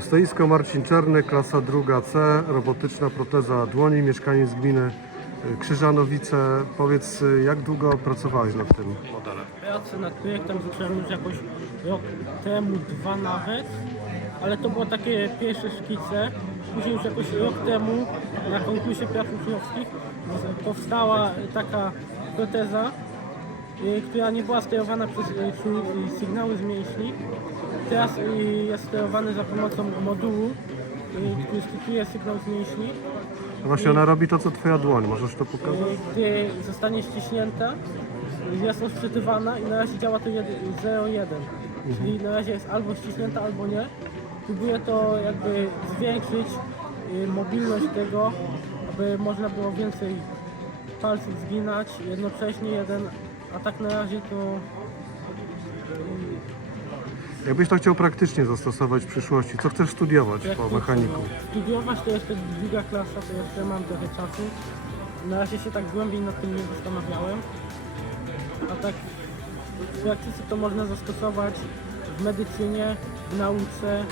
Stoisko Marcin Czarny, klasa druga C, robotyczna proteza dłoni, mieszkaniec gminy y, Krzyżanowice. Powiedz, y, jak długo pracowałeś nad tym modelem? Pracę nad projektem zacząłem już jakoś rok temu, dwa nawet, ale to było takie pierwsze szkice. Później już jakoś rok temu na konkursie prac uczniowskich powstała taka proteza, y, która nie była sterowana przez sygnały z mięśni. Teraz y, jest sterowany za pomocą modułu, y, który skipuje sygnał z mięśni. Właśnie ona robi to, co twoja dłoń. Możesz to pokazać? gdy zostanie ściśnięta, jest odczytywana i na razie działa to jed- 0,1. Czyli na razie jest albo ściśnięta, albo nie. Próbuję to jakby zwiększyć y, mobilność tego, aby można było więcej palców zginać jednocześnie jeden, a tak na razie to Jakbyś to chciał praktycznie zastosować w przyszłości, co chcesz studiować jak po mechaniku? Studiować to jeszcze druga klasa, to jeszcze mam trochę czasu. Na razie się tak głębiej nad tym nie zastanawiałem. A tak w praktyce to można zastosować w medycynie, w nauce,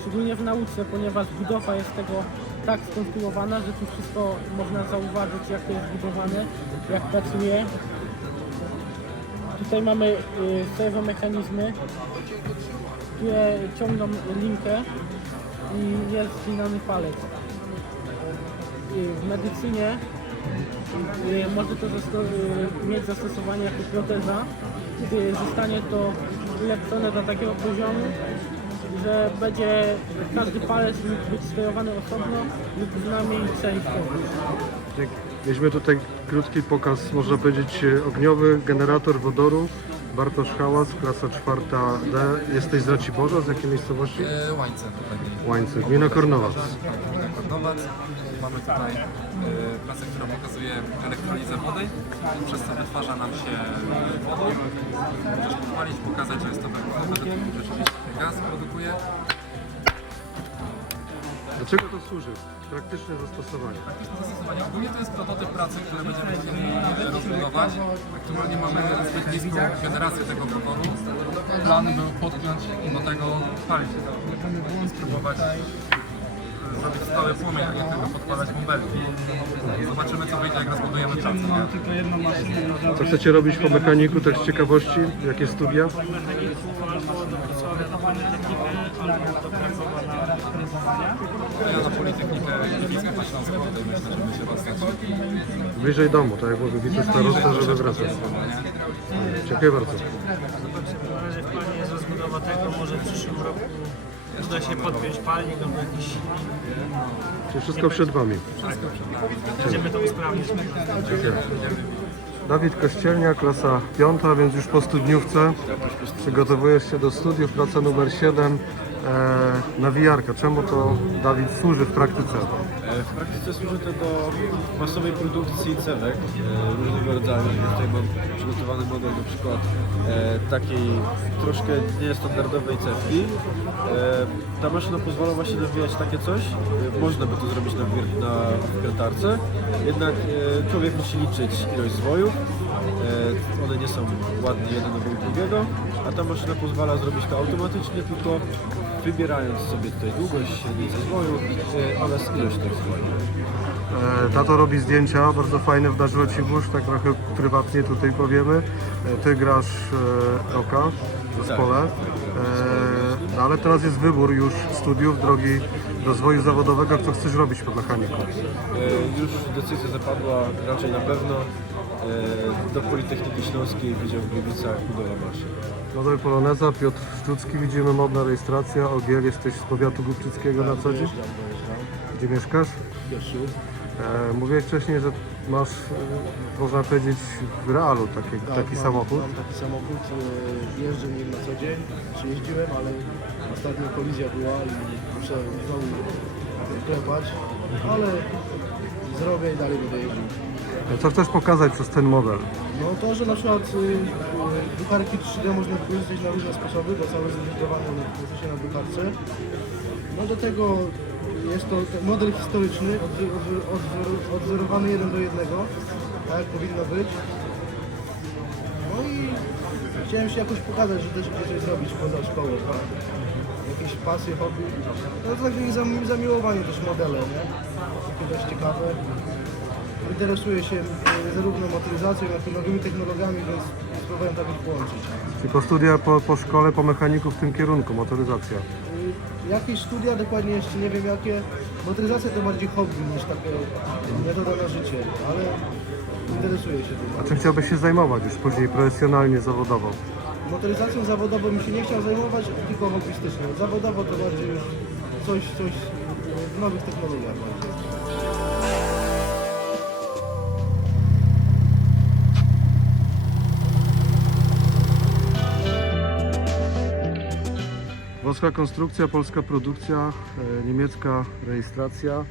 szczególnie w nauce, ponieważ budowa jest tego tak skonstruowana, że tu wszystko można zauważyć, jak to jest zbudowane, jak pracuje. Tutaj mamy y, serwomechanizmy, które ciągną linkę i jest zginany palec. W medycynie y, może to y, mieć zastosowanie jako proteza, gdy zostanie to ulepszone do takiego poziomu, że będzie każdy palec być sterowany osobno lub przynajmniej częściowo. Mieliśmy tutaj krótki pokaz, można powiedzieć, e, ogniowy, generator wodoru. Bartosz Hałas, klasa czwarta D. Jesteś z Raciborza, z jakiej miejscowości? E, Łańce. Łańcy, gmina Kornowac. Gmina Kornowac. Mamy tutaj e, pracę, która pokazuje elektrolizę wody, przez co wytwarza nam się e, wodór. Możesz podpalić, pokazać, że jest to węglowy, rzeczywiście gaz produkuje. Do czego to służy? Praktyczne zastosowanie. Zastosowanie. Ogólnie to jest prototyp pracy, który będziemy chcieli rozbudować. Aktualnie mamy zbyt niską generację tego wodoru. Plan był podpiąć do tego palić i spróbować e, zrobić stały płomień, a nie tylko podkładać bąbelki. Zobaczymy co wyjdzie, jak rozbudujemy pracę. nie? Co chcecie robić po mechaniku, tak z ciekawości? Jakie studia? Ja na Politechnikę Gliwicką na Śląsku, tutaj myślę, że my się rozkręcimy. Bliżej domu, tak jak mówił wicestarosta, żeby wracać. Dziękuję bardzo. Na razie w planie jest rozbudowa tego, może w przyszłym roku uda się podpiąć palnik albo jakiś silnik. Czyli wszystko przed Wami. Będziemy to usprawnić. Dziękuję. Dawid Kościelnia, klasa piąta, więc już po studniówce przygotowujesz się do studiów, praca numer 7. E, nawijarka, czemu to Dawid służy w praktyce? E, W praktyce służy to do masowej produkcji cewek e, różnego rodzaju. Tutaj mam przygotowany model na przykład e, takiej troszkę niestandardowej cewki. E, ta maszyna pozwala właśnie nawijać takie coś. E, można by to zrobić na, wier- na jednak e, człowiek musi liczyć ilość zwojów. E, one nie są ładnie jeden obok drugiego, a ta maszyna pozwala zrobić to automatycznie, tylko wybierając sobie tutaj długość średnicy zwoju e, oraz ilość tych zwojów. E, tato robi zdjęcia, bardzo fajne, wdarzyło Ci w usz, tak trochę prywatnie tutaj powiemy. E, ty grasz e, roka w zespole, e, no ale teraz jest wybór już studiów, drogi rozwoju zawodowego, co chcesz robić po mechaniku. E, Już decyzja zapadła raczej na pewno e, do Politechniki Śląskiej Wydział w Gliwicach budowa maszyn. Model Poloneza, Piotr Szczucki, widzimy modna rejestracja, Ogier, jesteś z powiatu głubczyckiego na co dzień? Gdzie mieszkasz? E, mówiłeś wcześniej, że masz, e, można powiedzieć, w realu taki, taki mam, samochód. Mam taki samochód, e, jeżdżę nim na co dzień, czy jeździłem, ale ostatnio kolizja była i muszę znowu klepać, ale zrobię i dalej będę jeździł. Co chcesz pokazać przez ten model? No to, że na przykład y, y, drukarki 3D można wykorzystać na różne sposoby, bo cały zrealizowany jest się na drukarce. No do tego jest to model historyczny, odwzor- odwzor- odwzor- odwzorowany jeden do jednego, tak jak powinno być. No i chciałem się jakoś pokazać, że też coś zrobić poza szkołą, tak? Jakieś pasje, hobby. No to takie zam- zamiłowanie też modele, nie? Takie dość ciekawe. Interesuję się e, zarówno motoryzacją, jak i nowymi technologiami, więc spróbowałem tak ich połączyć. Czyli po studiach, po, po szkole, po mechaniku w tym kierunku, motoryzacja. Y, Jakieś studia, dokładnie jeszcze nie wiem jakie. Motoryzacja to bardziej hobby niż takie metoda na życie, ale interesuję się tym. A czym chciałbyś się zajmować już później profesjonalnie, zawodowo? Motoryzacją zawodową mi się nie chciał zajmować, tylko hobbystycznie. Zawodowo to bardziej już coś, coś w nowych technologiach. bardziej. Włoska konstrukcja, polska produkcja, e, niemiecka rejestracja.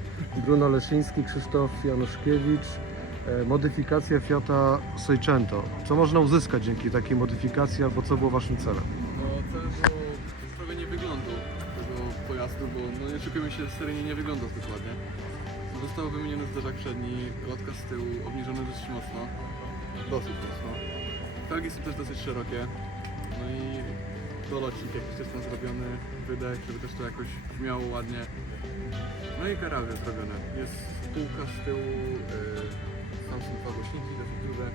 Bruno Leszyński, Krzysztof Januszkiewicz. E, modyfikacja Fiata Seicento. Co można uzyskać dzięki takiej modyfikacji albo co było Waszym celem? No celem było sprawienie wyglądu tego pojazdu, bo no nie oczekujemy się seryjnie nie wygląda zbyt ładnie. Został wymieniony zderzak przedni, lotka z tyłu obniżony dosyć mocno, dosyć mocno. Felgi są też dosyć szerokie, no i dolocik jakiś też tam zrobiony, wydech, żeby też to jakoś brzmiało ładnie. No i karawy zrobione. Jest półka z tyłu, yy, tam są dwa głośniki dosyć duże.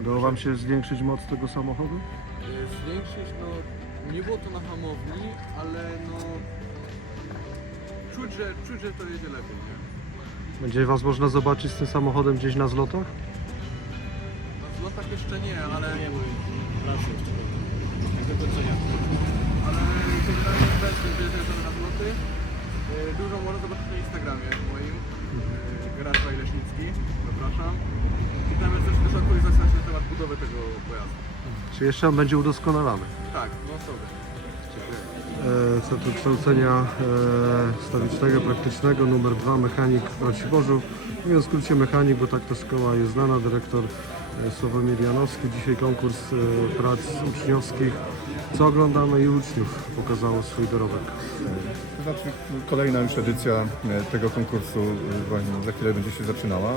Udało Wam się zwiększyć moc tego samochodu? E, zwiększyć, no nie było to na hamowni, ale no czuć, że, czuć, że to jedzie lepiej, nie? Będzie Was można zobaczyć z tym samochodem gdzieś na zlotach? Na zlotach jeszcze nie, ale, Nie mój pracy jeszcze tak ale generalnie obecnie wyjeżdżamy na zloty. E, Dużo można zobaczyć na Instagramie moim, e, Garage Leśnicki, zapraszam. I tam jest też, aktualizacja na temat budowy tego pojazdu. Czy jeszcze on będzie udoskonalany? Tak, no sobie. Centrum Kształcenia e, Stawicznego Praktycznego numer 2 mechanik Raciborzów. Mówiąc w skrócie mechanik, bo tak ta szkoła jest znana, dyrektor Sławomir Janowski. Dzisiaj konkurs e, prac uczniowskich. Co oglądamy i uczniów pokazało swój dorobek. Znaczy kolejna już edycja e, tego konkursu e, właśnie za chwilę będzie się zaczynała.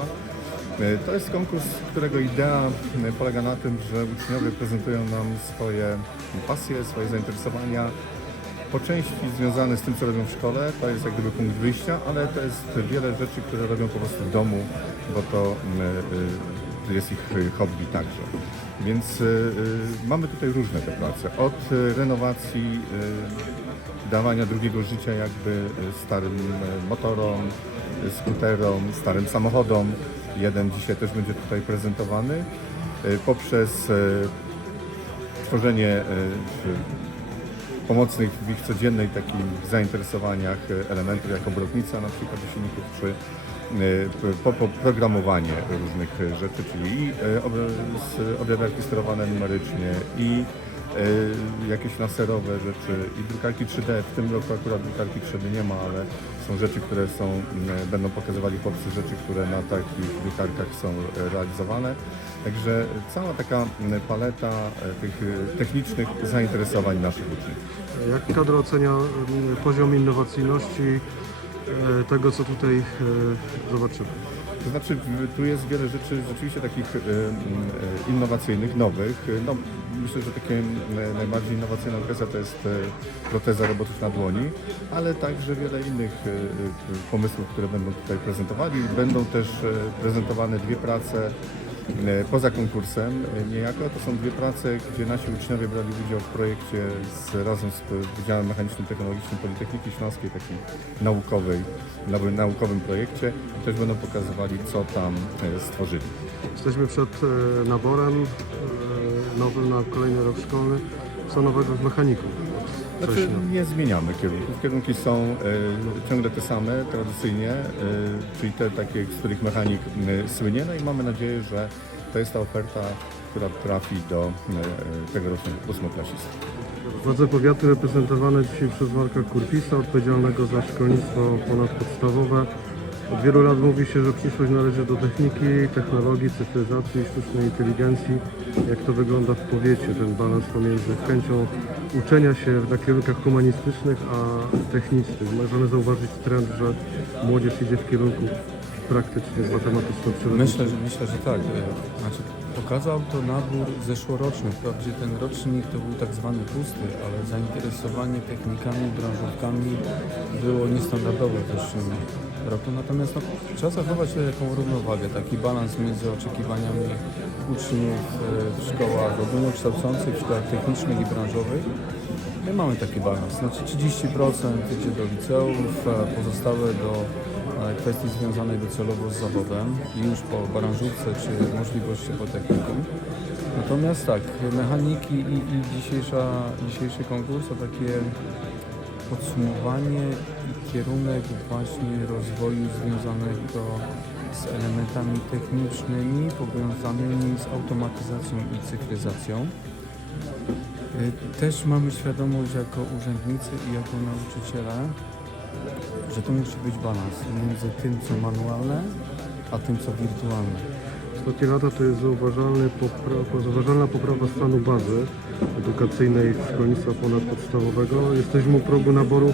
To jest konkurs, którego idea polega na tym, że uczniowie prezentują nam swoje pasje, swoje zainteresowania, po części związane z tym, co robią w szkole, to jest jak gdyby punkt wyjścia, ale to jest wiele rzeczy, które robią po prostu w domu, bo to jest ich e, hobby także. Więc e, e, mamy tutaj różne te prace, od renowacji, dawania drugiego życia jakby starym motorom, skuterom, starym samochodom. Jeden dzisiaj też będzie tutaj prezentowany, poprzez tworzenie pomocnych w ich codziennej takim zainteresowaniach elementów jak obrotnica na przykład silników, czy programowanie różnych rzeczy, czyli i e, obrabiarki sterowane numerycznie i e, jakieś laserowe rzeczy i drukarki 3D. W tym roku akurat drukarki 3D nie ma, ale są rzeczy, które są, będą pokazywali chłopcy rzeczy, które na takich drukarkach są realizowane. Także cała taka paleta e, tych technicznych zainteresowań naszych uczniów. Jak kadra ocenia poziom innowacyjności tego, co tutaj e, zobaczymy? To znaczy, tu jest wiele rzeczy rzeczywiście takich e, e, innowacyjnych, nowych. E, No, myślę, że takie m, najbardziej innowacyjna kwestia to jest e, proteza robotów na dłoni, ale także wiele innych e, e, pomysłów, które będą tutaj prezentowali. Będą też e, prezentowane dwie prace e, poza konkursem e, niejako. To są dwie prace, gdzie nasi uczniowie brali udział w projekcie z, razem z Wydziałem Mechanicznym Technologicznym Politechniki Śląskiej, takim naukowej, nau- naukowym projekcie. I też będą pokazywali, co tam e, stworzyli. Jesteśmy przed e, naborem e, nowym na kolejny rok szkolny. Co nowego w mechaniku? Znaczy, no- nie zmieniamy kierunków. Kierunki są e, ciągle te same, tradycyjnie, e, czyli te takie, z których mechanik e, słynie. No i mamy nadzieję, że to jest ta oferta, która trafi do e, tegorocznych ósmoklasistów. Władze powiatu reprezentowane dzisiaj przez Marka Kurpisa, odpowiedzialnego za szkolnictwo ponadpodstawowe. Od wielu lat mówi się, że przyszłość należy do techniki, technologii, cyfryzacji, sztucznej inteligencji. Jak to wygląda w powiecie, ten balans pomiędzy chęcią uczenia się na kierunkach humanistycznych a technicznych? Możemy zauważyć trend, że młodzież idzie w kierunku praktycznie matematyczno-przyrodniczym. Myślę, że, myślę, że tak. E, Znaczy, pokazał to nabór zeszłoroczny. Wprawdzie ten rocznik to był tak zwany pusty, ale zainteresowanie technikami, branżówkami było niestandardowe w zeszłym roku. Natomiast no, trzeba zachować taką równowagę, taki balans między oczekiwaniami uczniów e, w szkołach ogólnokształcących, w szkołach technicznych i branżowych. My mamy taki balans, znaczy 30% idzie do liceów, pozostałe do kwestii związanej docelowo z zawodem i już po branżówce czy możliwości po technikum. Natomiast tak, mechaniki i, i dzisiejsza, dzisiejszy konkurs to takie podsumowanie i kierunek właśnie rozwoju związanego z elementami technicznymi powiązanymi z automatyzacją i cyfryzacją. Y, Też mamy świadomość jako urzędnicy i jako nauczyciele, że to musi być balans między tym, co manualne, a tym, co wirtualne. Ostatnie lata to jest zauważalny popra- zauważalna poprawa stanu bazy edukacyjnej szkolnictwa ponadpodstawowego. Jesteśmy u progu naboru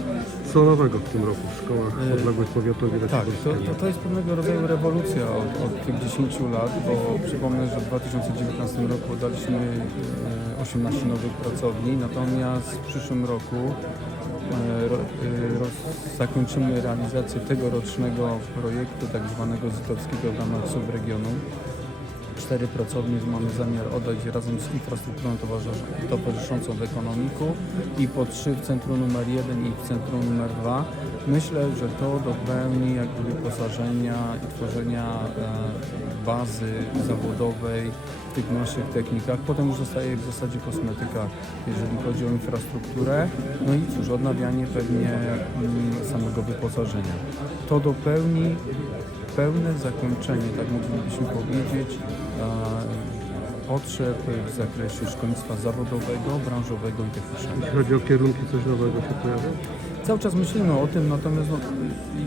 co nowego w tym roku w szkołach odległych powiatowych Tak, to, to, to jest pewnego rodzaju rewolucja od, od tych 10 lat, bo przypomnę, że w 2019 roku daliśmy e, 18 nowych pracowni, natomiast w przyszłym roku e, e, zakończymy realizację tegorocznego projektu tak zwanego Zytowskiego w ramach subregionu. Cztery pracownie mamy zamiar oddać razem z infrastrukturą towarzysz- towarzyszącą w ekonomiku i po trzy w centrum numer jeden i w centrum numer dwa. Myślę, że to dopełni jakby wyposażenia i tworzenia e, bazy zawodowej w tych naszych technikach. Potem już zostaje w zasadzie kosmetyka, jeżeli chodzi o infrastrukturę. No i cóż, odnawianie pewnie mm, samego wyposażenia. To dopełni pełne zakończenie, tak moglibyśmy powiedzieć, potrzeb w zakresie szkolnictwa zawodowego, branżowego i technicznego. Jeśli chodzi o kierunki, coś nowego się pojawia? Cały czas myślimy o tym, natomiast no,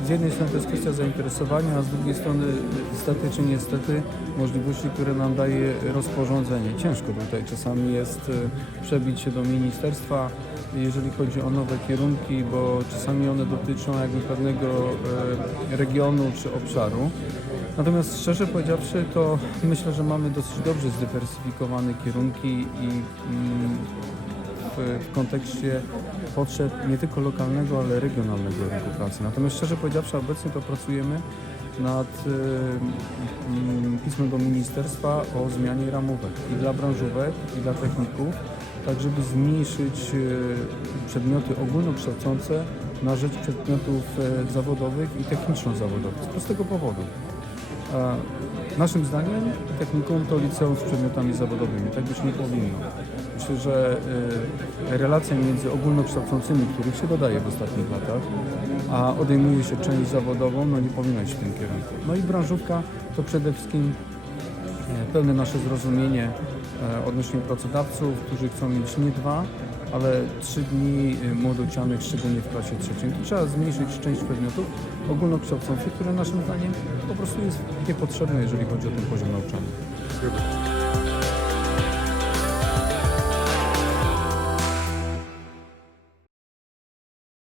z jednej strony to jest kwestia zainteresowania, a z drugiej strony niestety czy niestety możliwości, które nam daje rozporządzenie. Ciężko tutaj czasami jest e, przebić się do ministerstwa, jeżeli chodzi o nowe kierunki, bo czasami one dotyczą jakby pewnego e, regionu czy obszaru. Natomiast szczerze powiedziawszy, to myślę, że mamy dosyć dobrze zdywersyfikowane kierunki i w, w kontekście potrzeb nie tylko lokalnego, ale regionalnego rynku pracy. Natomiast szczerze powiedziawszy, obecnie to pracujemy nad y, mm, pismem do ministerstwa o zmianie ramówek i dla branżówek, i dla techników, tak żeby zmniejszyć y, przedmioty ogólnokształcące na rzecz przedmiotów e, zawodowych i techniczno-zawodowych. Z prostego powodu. Naszym zdaniem technikum to liceum z przedmiotami zawodowymi. Tak być nie powinno. Myślę, że y, relacja między ogólnokształcącymi, których się dodaje w ostatnich latach, a odejmuje się część zawodową, no nie powinna iść w tym kierunku. No i branżówka to przede wszystkim e, pełne nasze zrozumienie e, odnośnie pracodawców, którzy chcą mieć nie dwa, ale trzy dni e, młodocianych, szczególnie w klasie trzeciej. Tu trzeba zmniejszyć część przedmiotów ogólnokształcących, które naszym zdaniem po prostu jest niepotrzebne, jeżeli chodzi o ten poziom nauczania.